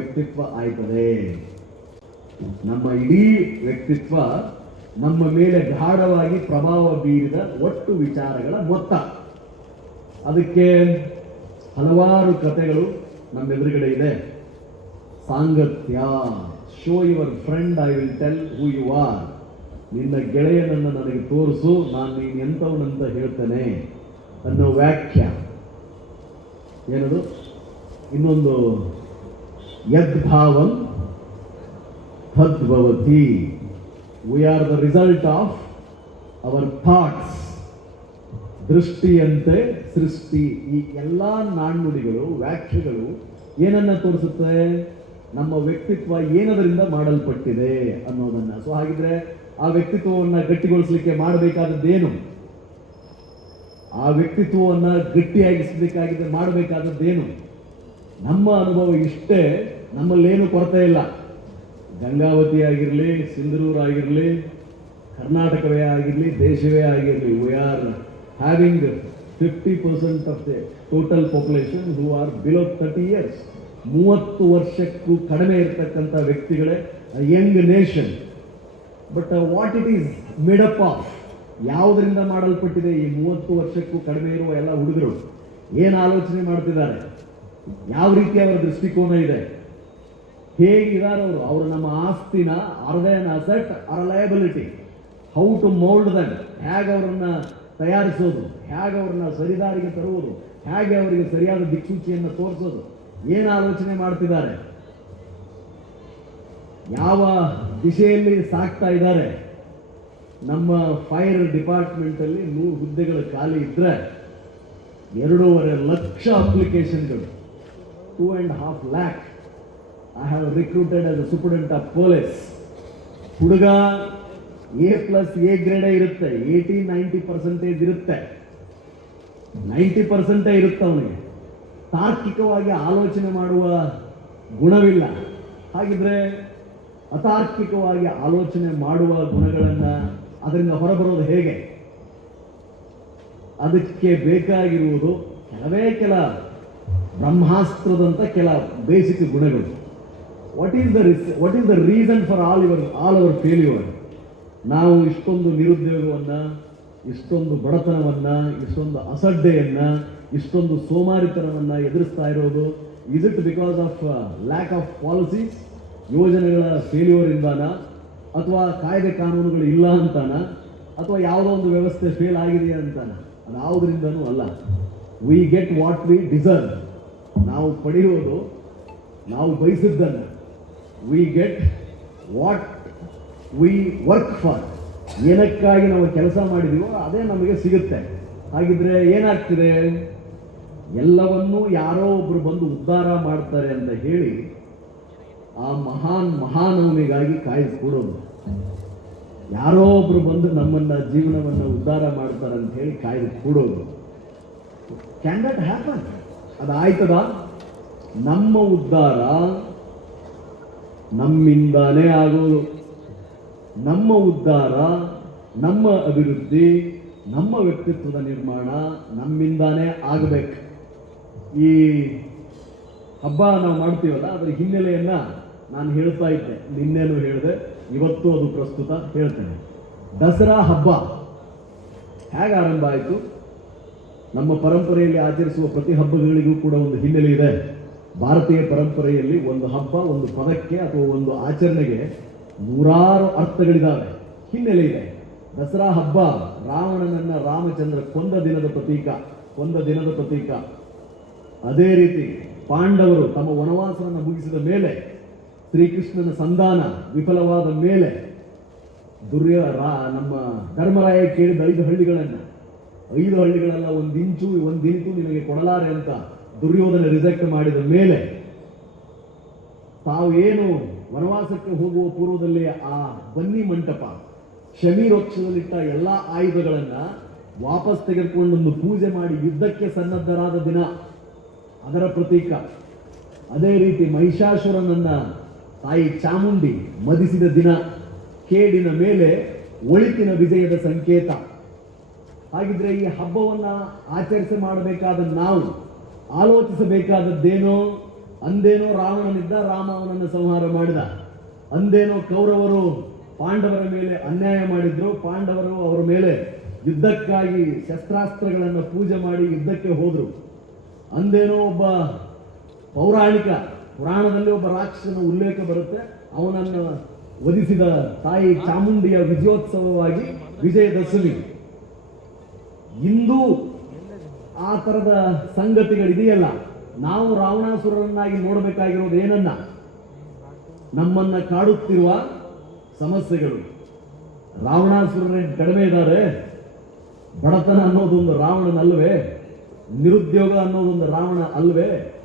ವ್ಯಕ್ತಿತ್ವ ಆಯ್ತದೆ. ನಮ್ಮ ಇಡೀ ವ್ಯಕ್ತಿತ್ವ ನಮ್ಮ ಮೇಲೆ ಗಾಢವಾಗಿ ಪ್ರಭಾವ ಬೀರಿದ ಒಟ್ಟು ವಿಚಾರಗಳ ಮೊತ್ತ. ಅದಕ್ಕೆ ಹಲವಾರು ಕಥೆಗಳು ನಮ್ಮೆದುರುಗಡೆ ಇದೆ. ಸಾಂಗತ್ಯ, show your friend, I will tell who you are. ನಿನ್ನ ಗೆಳೆಯನನ್ನು ನನಗೆ ತೋರಿಸು, ನಾನು ನೀನು ಎಂಥವನಂತ ಹೇಳ್ತೇನೆ ಅನ್ನೋ ವ್ಯಾಖ್ಯ. ಏನದು? ಇನ್ನೊಂದು ಯದ್ಭಾವಂ ತದ್ಭವತಿ. We are the result of our thoughts. ದೃಷ್ಟಿಯಂತೆ ಸೃಷ್ಟಿ. ಈ ಎಲ್ಲ ನಾಣ್ಣುಡಿಗಳು, ವ್ಯಾಖ್ಯೆಗಳು ಏನನ್ನ ತೋರಿಸುತ್ತೆ? ನಮ್ಮ ವ್ಯಕ್ತಿತ್ವ ಏನದರಿಂದ ಮಾಡಲ್ಪಟ್ಟಿದೆ ಅನ್ನೋದನ್ನ. ಸೊ ಹಾಗಿದ್ರೆ ಆ ವ್ಯಕ್ತಿತ್ವವನ್ನು ಗಟ್ಟಿಗೊಳಿಸಲಿಕ್ಕೆ ಮಾಡಬೇಕಾದದ್ದೇನು? ಆ ವ್ಯಕ್ತಿತ್ವವನ್ನು ಗಟ್ಟಿಯಾಗಿಸಬೇಕಾಗಿದೆ ಮಾಡಬೇಕಾದದ್ದೇನು? ನಮ್ಮ ಅನುಭವ ಇಷ್ಟೇ, ನಮ್ಮಲ್ಲೇನು ಕೊರತೆ ಇಲ್ಲ. ಗಂಗಾವತಿ ಆಗಿರಲಿ, ಸಿಂಧನೂರು ಆಗಿರಲಿ, ಕರ್ನಾಟಕವೇ ಆಗಿರಲಿ, ದೇಶವೇ ಆಗಿರಲಿ, we are having 50% of the total population who are below 30 years. 30 ವರ್ಷಕ್ಕೂ ಕಡಿಮೆ ಇರತಕ್ಕಂಥ ವ್ಯಕ್ತಿಗಳೇ young nation. But what it is made up of? ಯಾವುದರಿಂದ ಮಾಡಲ್ಪಟ್ಟಿದೆ ಈ 30 ವರ್ಷಕ್ಕೂ ಕಡಿಮೆ ಇರುವ ಎಲ್ಲ ಹುಡುಗರು? ಏನು ಆಲೋಚನೆ ಮಾಡ್ತಿದ್ದಾರೆ? ಯಾವ ರೀತಿ ಅವರ ದೃಷ್ಟಿಕೋನ ಇದೆ? ಹೇಗಿದ್ದಾರೆ ಅವರು? ಅವರು ನಮ್ಮ ಆಸ್ತಿನ, are they an asset or liability? How to mould them? ಹೇಗೆ ಅವರನ್ನ ತಯಾರಿಸೋದು, ಹೇಗೆ ಅವ್ರನ್ನ ಸರಿದಾರಿಗೆ ತರುವುದು, ಹೇಗೆ ಅವರಿಗೆ ಸರಿಯಾದ ದಿಕ್ಸೂಚಿಯನ್ನು ತೋರಿಸೋದು? ಏನು ಆಲೋಚನೆ ಮಾಡ್ತಿದ್ದಾರೆ? ಯಾವ ದಿಶೆಯಲ್ಲಿ ಸಾಕ್ತಾ ಇದ್ದಾರೆ? ನಮ್ಮ ಫೈರ್ ಡಿಪಾರ್ಟ್ಮೆಂಟ್ ಅಲ್ಲಿ 100 ಹುದ್ದೆಗಳು ಖಾಲಿ ಇದ್ರೆ 2.5 ಲಕ್ಷ ಅಪ್ಲಿಕೇಶನ್ಗಳು, 2.5 lakh. I have recruited as a superintendent of police. ಹುಡುಗ A+A ಗ್ರೇಡೇ ಇರುತ್ತೆ, 80-90% ಇರುತ್ತೆ, 90% ಇರುತ್ತೆ ಅವನಿಗೆ. ತಾರ್ಕಿಕವಾಗಿ ಆಲೋಚನೆ ಮಾಡುವ ಗುಣವಿಲ್ಲ. ಹಾಗಿದ್ರೆ ಅತಾರ್ಕಿಕವಾಗಿ ಆಲೋಚನೆ ಮಾಡುವ ಗುಣಗಳನ್ನು ಅದರಿಂದ ಹೊರಬರೋದು ಹೇಗೆ? ಅದಕ್ಕೆ ಬೇಕಾಗಿರುವುದು ಕೆಲ ಬ್ರಹ್ಮಾಸ್ತ್ರದಂಥ ಕೆಲ ಬೇಸಿಕ್ ಗುಣಗಳು. What is the reason for all our failure? ನಾವು ಇಷ್ಟೊಂದು ನಿರುದ್ಯೋಗವನ್ನು, ಇಷ್ಟೊಂದು ಬಡತನವನ್ನು, ಇಷ್ಟೊಂದು ಅಸಡ್ಡೆಯನ್ನು, ಇಷ್ಟೊಂದು ಸೋಮಾರಿತನವನ್ನು ಎದುರಿಸ್ತಾ ಇರೋದು? Is it because of lack of policies? ಯೋಜನೆಗಳ ಫೇಲ್ಯೂರಿಂದಾನ, ಅಥವಾ ಕಾಯ್ದೆ ಕಾನೂನುಗಳು ಇಲ್ಲ ಅಂತಾನ, ಅಥವಾ ಯಾವುದೋ ಒಂದು ವ್ಯವಸ್ಥೆ ಫೇಲ್ ಆಗಿದೆಯಾ ಅಂತಾನ? ಅದಾವುದರಿಂದನೂ ಅಲ್ಲ. We get what we deserve. ನಾವು ಪಡೆಯುವುದು ನಾವು ಬಯಸಿದ್ದನ್ನು. We get what we work for. ಏನಕ್ಕಾಗಿ ನಾವು ಕೆಲಸ ಮಾಡಿದೀವೋ ಅದೇ ನಮಗೆ ಸಿಗುತ್ತೆ. ಹಾಗಿದ್ರೆ ಏನಾಗ್ತಿದೆ? ಎಲ್ಲವನ್ನೂ ಯಾರೋ ಒಬ್ಬರು ಬಂದು ಉದ್ಧಾರ ಮಾಡ್ತಾರೆ ಅಂತ ಹೇಳಿ ಆ ಮಹಾನವಮಿಗಾಗಿ ಕಾಯ್ದುಕೊಡೋದು. ಯಾರೋ ಒಬ್ರು ಬಂದು ನಮ್ಮನ್ನ ಜೀವನವನ್ನು ಉದ್ಧಾರ ಮಾಡ್ತಾರೆ ಅಂತ ಹೇಳಿ ಕಾಯ್ದುಕೊಡೋದು. Can that happen? ಅದಾಯ್ತದ? ನಮ್ಮ ಉದ್ಧಾರ ನಮ್ಮಿಂದಾನೇ ಆಗೋದು. ನಮ್ಮ ಉದ್ಧಾರ, ನಮ್ಮ ಅಭಿವೃದ್ಧಿ, ನಮ್ಮ ವ್ಯಕ್ತಿತ್ವದ ನಿರ್ಮಾಣ ನಮ್ಮಿಂದಾನೇ ಆಗಬೇಕು. ಈ ಹಬ್ಬ ನಾವು ಮಾಡ್ತೀವಲ್ಲ, ಅದರ ಹಿನ್ನೆಲೆಯನ್ನ ನಾನು ಹೇಳ್ತಾ ಇದ್ದೆ, ನಿನ್ನೇನು ಹೇಳಿದೆ, ಇವತ್ತು ಅದು ಪ್ರಸ್ತುತ ಹೇಳ್ತೇನೆ. ದಸರಾ ಹಬ್ಬ ಹೇಗೆ ಆರಂಭ ಆಯಿತು? ನಮ್ಮ ಪರಂಪರೆಯಲ್ಲಿ ಆಚರಿಸುವ ಪ್ರತಿ ಹಬ್ಬಗಳಿಗೂ ಕೂಡ ಒಂದು ಹಿನ್ನೆಲೆ ಇದೆ. ಭಾರತೀಯ ಪರಂಪರೆಯಲ್ಲಿ ಒಂದು ಹಬ್ಬ, ಒಂದು ಪದಕ್ಕೆ ಅಥವಾ ಒಂದು ಆಚರಣೆಗೆ 100 ಅರ್ಥಗಳಿದ್ದಾವೆ, ಹಿನ್ನೆಲೆ ಇದೆ. ದಸರಾ ಹಬ್ಬ ರಾವಣನನ್ನ ರಾಮಚಂದ್ರ ಕೊಂದ ದಿನದ ಪ್ರತೀಕ. ಅದೇ ರೀತಿ ಪಾಂಡವರು ತಮ್ಮ ವನವಾಸವನ್ನು ಮುಗಿಸಿದ ಮೇಲೆ, ಶ್ರೀಕೃಷ್ಣನ ಸಂಧಾನ ವಿಫಲವಾದ ಮೇಲೆ, ನಮ್ಮ ಧರ್ಮರಾಯ ಕೇಳಿದ 5 ಹಳ್ಳಿಗಳನ್ನ ಒಂದಿಂಚು ನಿಮಗೆ ಕೊಡಲಾರೆ ಅಂತ ದುರ್ಯೋಧನ ರಿಜೆಕ್ಟ್ ಮಾಡಿದ ಮೇಲೆ, ತಾವು ಏನು ವನವಾಸಕ್ಕೆ ಹೋಗುವ ಪೂರ್ವದಲ್ಲಿ ಆ ಬನ್ನಿ ಮಂಟಪ, ಶಮೀರೋಕ್ಷದಲ್ಲಿಟ್ಟ ಎಲ್ಲ ಆಯುಧಗಳನ್ನ ವಾಪಸ್ ತೆಗೆದುಕೊಂಡೊಂದು ಪೂಜೆ ಮಾಡಿ ಯುದ್ಧಕ್ಕೆ ಸನ್ನದ್ಧರಾದ ದಿನ, ಅದರ ಪ್ರತೀಕ. ಅದೇ ರೀತಿ ಮಹಿಷಾಸುರನನ್ನ ತಾಯಿ ಚಾಮುಂಡಿ ಮದಿಸಿದ ದಿನ, ಕೇಡಿನ ಮೇಲೆ ಒಳಿತಿನ ವಿಜಯದ ಸಂಕೇತ. ಹಾಗಿದ್ರೆ ಈ ಹಬ್ಬವನ್ನ ಆಚರಿಸಿ ಮಾಡಬೇಕಾದ ನಾವು ಆಲೋಚಿಸಬೇಕಾದದ್ದೇನೋ? ಅಂದೇನೋ ರಾವಣನಿದ್ದ, ರಾಮ ಅವನನ್ನು ಸಂಹಾರ ಮಾಡಿದ. ಅಂದೇನೋ ಕೌರವರು ಪಾಂಡವರ ಮೇಲೆ ಅನ್ಯಾಯ ಮಾಡಿದ್ರು, ಪಾಂಡವರು ಅವರ ಮೇಲೆ ಯುದ್ಧಕ್ಕಾಗಿ ಶಸ್ತ್ರಾಸ್ತ್ರಗಳನ್ನು ಪೂಜೆ ಮಾಡಿ ಯುದ್ಧಕ್ಕೆ ಹೋದ್ರು. ಅಂದೇನೋ ಒಬ್ಬ ಪುರಾಣದಲ್ಲಿ ಒಬ್ಬ ರಾಕ್ಷಸನ ಉಲ್ಲೇಖ ಬರುತ್ತೆ, ಅವನನ್ನು ವಧಿಸಿದ ತಾಯಿ ಚಾಮುಂಡಿಯ ವಿಜಯೋತ್ಸವವಾಗಿ ವಿಜಯದಶಮಿ. ಇಂದು ಆ ಥರದ ಸಂಗತಿಗಳಿದೆಯಲ್ಲ. ನಾವು ರಾವಣಾಸುರರನ್ನಾಗಿ ನೋಡಬೇಕಾಗಿರೋದು ಏನನ್ನ? ನಮ್ಮನ್ನ ಕಾಡುತ್ತಿರುವ ಸಮಸ್ಯೆಗಳು. ರಾವಣಾಸುರರೇ ಕಡಿಮೆ ಇದ್ದಾರೆ. ಬಡತನ ಅನ್ನೋದೊಂದು ರಾವಣನಲ್ವೇ? ನಿರುದ್ಯೋಗ ಅನ್ನೋದೊಂದು ರಾವಣ ಅಲ್ವೇ?